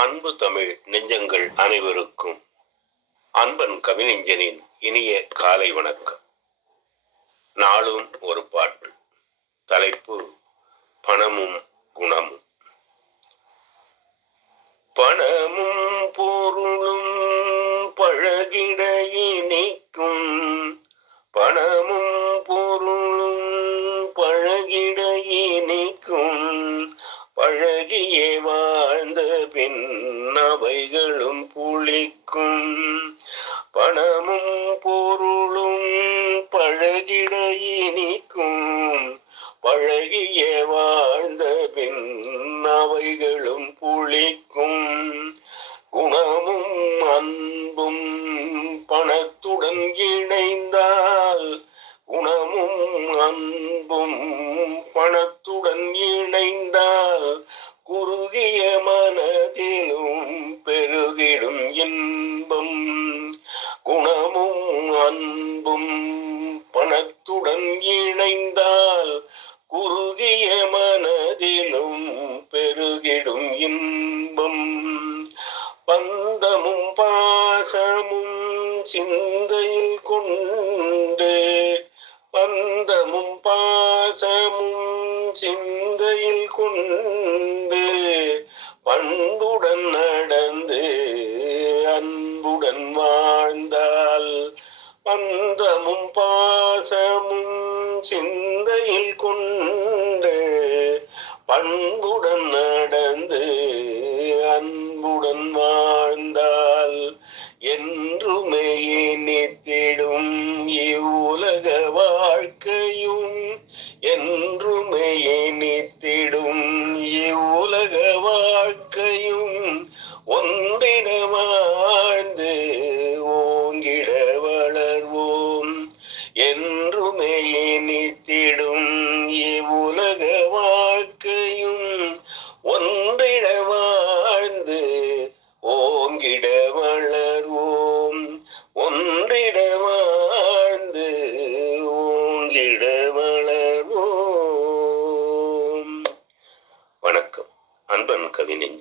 அன்பு தமிழ் நெஞ்சங்கள் அனைவருக்கும் அன்பன் கவிநெஞ்சனின் இனிய காலை வணக்கம். நாளும் ஒரு பாட்டு தலைப்பு பணமும் குணமும். பணமும் பொருளும் பழகிட இணைக்கும் பணமும் பொருளும் பழகிட இணைக்கும் பழகியேவா அவைகளும் புளிக்கும் பணமும் பொருளும் பழகிட இனிக்கும். பழகிய வாழ்ந்த பின் அவைகளும் புளிக்கும். குணமும் அன்பும் பணத்துடன் இணைந்தால் குணமும் அன்பும் பணத்துடன் இணைந்தால் குறுகிய மன பணத்துடன் இணைந்தால் குறுகிய மனதிலும் பெருகிடும் இன்பம். பந்தமும் பாசமும் சிந்தையில் கொண்டு பந்தமும் பாசமும் சிந்தையில் கொண்டு பண்புடன் நடந்து அன்புடன் வா அந்தமும் பாசமும் சிந்தையில் கொண்டு பண்புடன் நடந்து அன்புடன் வாழ்ந்தால் என்றுமே நித்திடும் இவ்வுலக வாழ்க்கையும் என்றுமே நித்திடும் இவ்வுலக வாழ்க்கையும் ஒன்றிடமா என்றுமே நீத்திடும் இவ்வுலக வாழ்க்கையும் ஒன்றிட வாழ்ந்து ஓங்கிட வளர்வோம் ஒன்றிட வாழ்ந்து ஓங்கிட வளர்வோம் வணக்கம். அன்பன் கவிஞன்